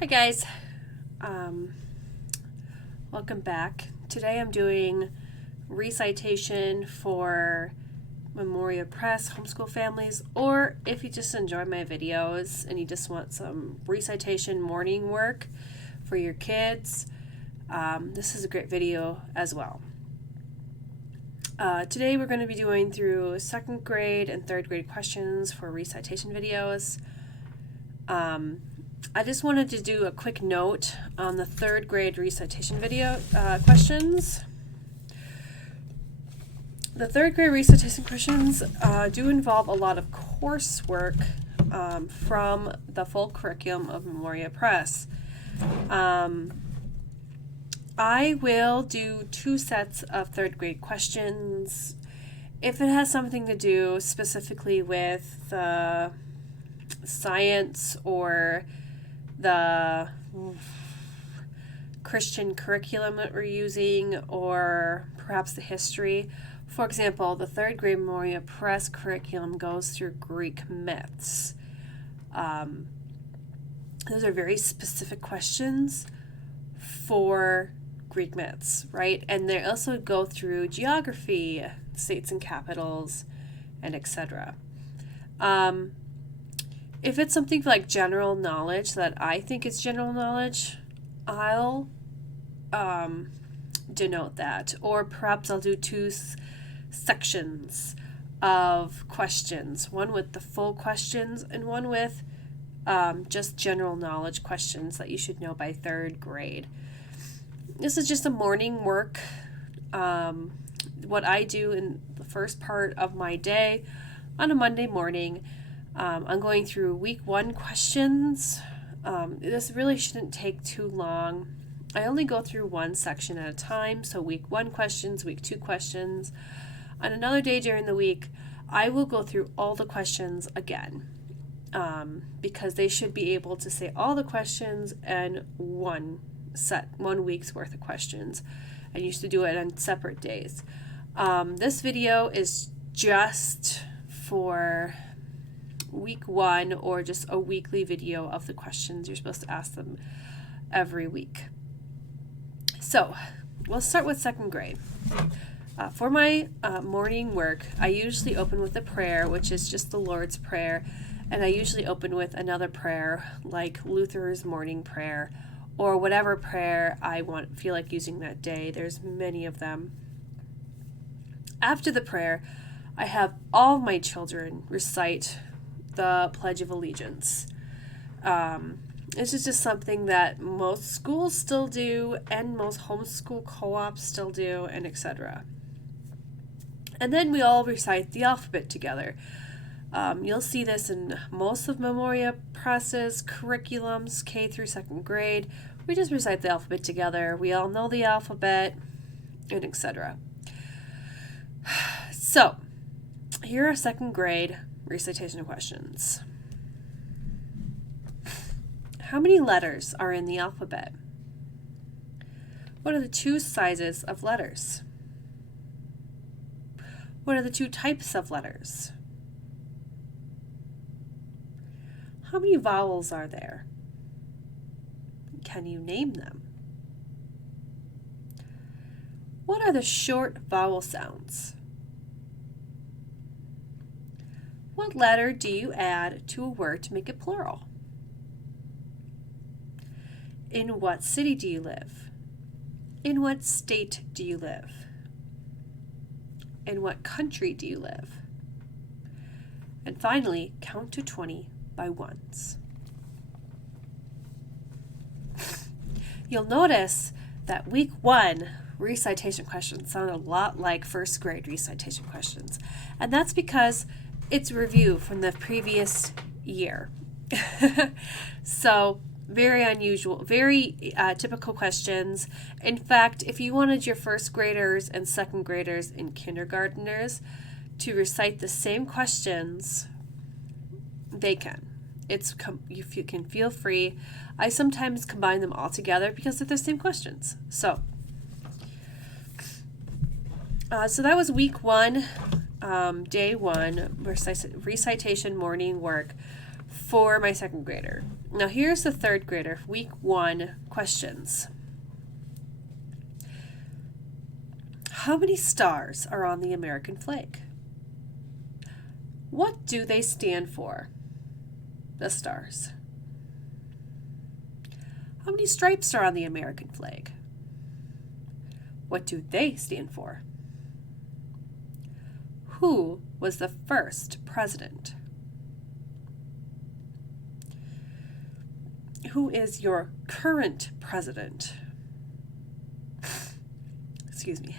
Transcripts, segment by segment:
Hi guys, welcome back. Today I'm doing recitation for Memoria Press homeschool families, or if you just enjoy my videos and you just want some recitation morning work for your kids, this is a great video as well. Today we're going to be doing through 2nd grade and 3rd grade questions for recitation videos. I just wanted to do a quick note on the 3rd grade recitation video questions. The 3rd grade recitation questions do involve a lot of coursework from the full curriculum of Memoria Press. I will do 2 sets of 3rd grade questions. If it has something to do specifically with science or the Christian curriculum that we're using, or perhaps the history. For example, the 3rd grade Memoria Press curriculum goes through Greek myths. Those are very specific questions for Greek myths, right? And they also go through geography, states and capitals, and etc. If it's something like general knowledge that I think is general knowledge, I'll denote that. Or perhaps I'll do 2 sections of questions, one with the full questions and one with just general knowledge questions that you should know by 3rd grade. This is just a morning work. What I do in the first part of my day on a Monday morning. I'm going through week 1 questions. This really shouldn't take too long. I only go through 1 section at a time, so week 1 questions, week 2 questions. On another day during the week, I will go through all the questions again, because they should be able to say all the questions in 1 week's worth of questions. I used to do it on separate days. This video is just for week 1, or just a weekly video of the questions. You're supposed to ask them every week. So we'll start with 2nd grade. For my morning work, I usually open with a prayer, which is just the Lord's Prayer, and I usually open with another prayer like Luther's morning prayer, or whatever prayer I feel like using that day. There's many of them. After the prayer, I have all my children recite the Pledge of Allegiance. This is just something that most schools still do, and most homeschool co-ops still do, and etc. And then we all recite the alphabet together. You'll see this in most of Memoria Press's curriculums, K through 2nd grade. We just recite the alphabet together. We all know the alphabet, and etc. So, here are 2nd grade recitation questions. How many letters are in the alphabet? What are the 2 sizes of letters? What are the 2 types of letters? How many vowels are there? Can you name them? What are the short vowel sounds? What letter do you add to a word to make it plural? In what city do you live? In what state do you live? In what country do you live? And finally, count to 20 by ones. You'll notice that week 1 recitation questions sound a lot like 1st grade recitation questions, and that's because it's review from the previous year. So very unusual, very typical questions. In fact, if you wanted your 1st graders and 2nd graders and kindergarteners to recite the same questions, they can. You can feel free. I sometimes combine them all together because they're the same questions. So that was week 1, day 1, recitation morning work for my second grader. Now here's the third grader, week 1 questions. How many stars are on the American flag? What do they stand for? The stars. How many stripes are on the American flag? What do they stand for? Who was the first president? Who is your current president? Excuse me.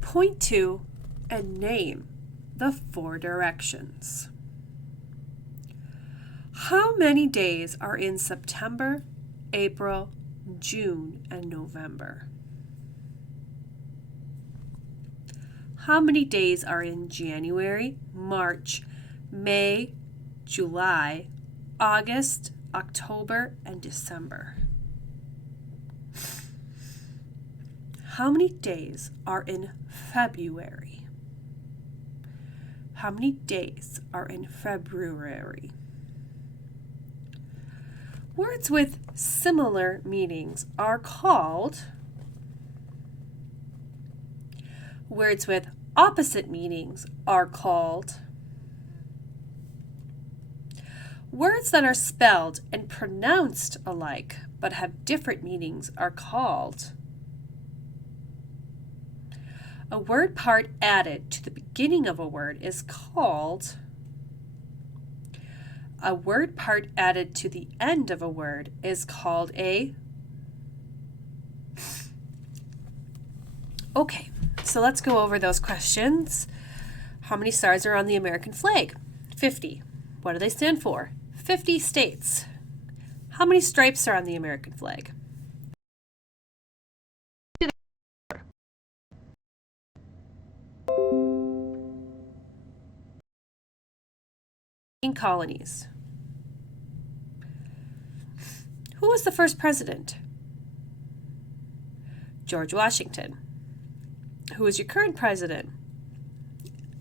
Point to and name the 4 directions. How many days are in September, April, June, and November? How many days are in January, March, May, July, August, October, and December? How many days are in February? How many days are in February? Words with similar meanings are called. Words with opposite meanings are called. Words that are spelled and pronounced alike but have different meanings are called. A word part added to the beginning of a word is called. A word part added to the end of a word is called a. Okay, so let's go over those questions. How many stars are on the American flag? 50. What do they stand for? 50 states. How many stripes are on the American flag? Colonies. Who was the first president? George Washington. Who is your current president?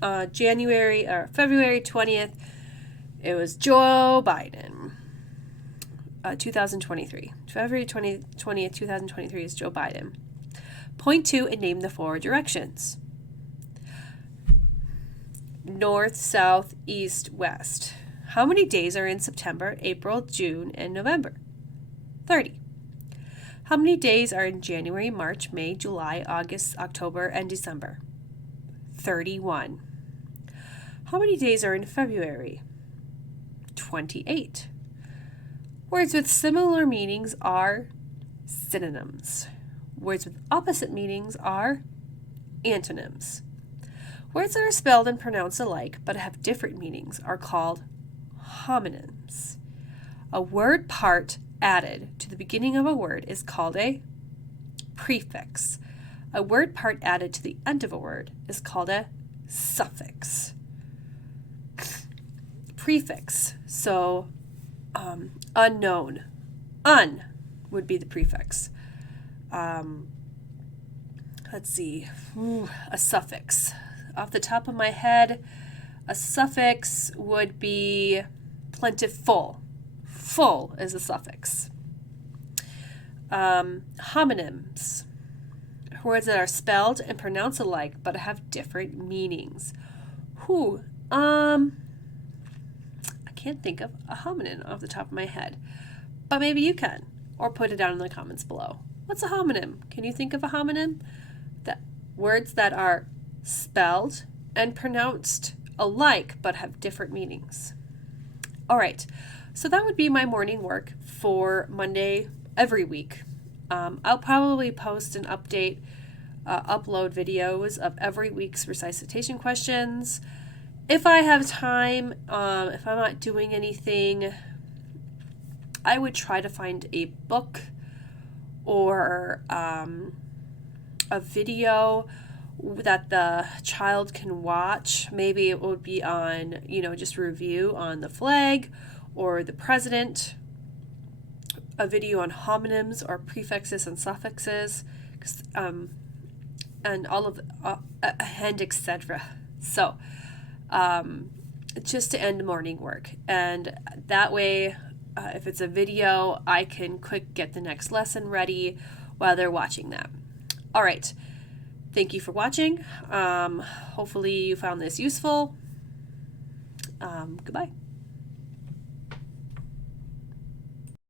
February 20th, it was Joe Biden. 2023. February 20th, 2023 is Joe Biden. Point to and name the 4 directions. North, south, east, west. How many days are in September, April, June, and November? 30. How many days are in January, March, May, July, August, October, and December? 31. How many days are in February? 28. Words with similar meanings are synonyms. Words with opposite meanings are antonyms. Words that are spelled and pronounced alike but have different meanings are called homonyms. A word part added to the beginning of a word is called a prefix. A word part added to the end of a word is called a suffix. Prefix. So, unknown. Un would be the prefix. Let's see. A suffix. Off the top of my head, a suffix would be plentiful. Full is a suffix. Homonyms. Words that are spelled and pronounced alike but have different meanings. I can't think of a homonym off the top of my head, but maybe you can, or put it down in the comments below. What's a homonym? Can you think of a homonym? Words that are spelled and pronounced alike but have different meanings. All right, so that would be my morning work for Monday every week. I'll probably post an upload videos of every week's recitation questions. If I have time, if I'm not doing anything, I would try to find a book or a video that the child can watch. Maybe it would be on, just review on the flag or the president, a video on homonyms or prefixes and suffixes, and all of and etc. So just to end morning work. And that way, if it's a video, I can quick get the next lesson ready while they're watching that. All right. Thank you for watching. Hopefully you found this useful. Goodbye.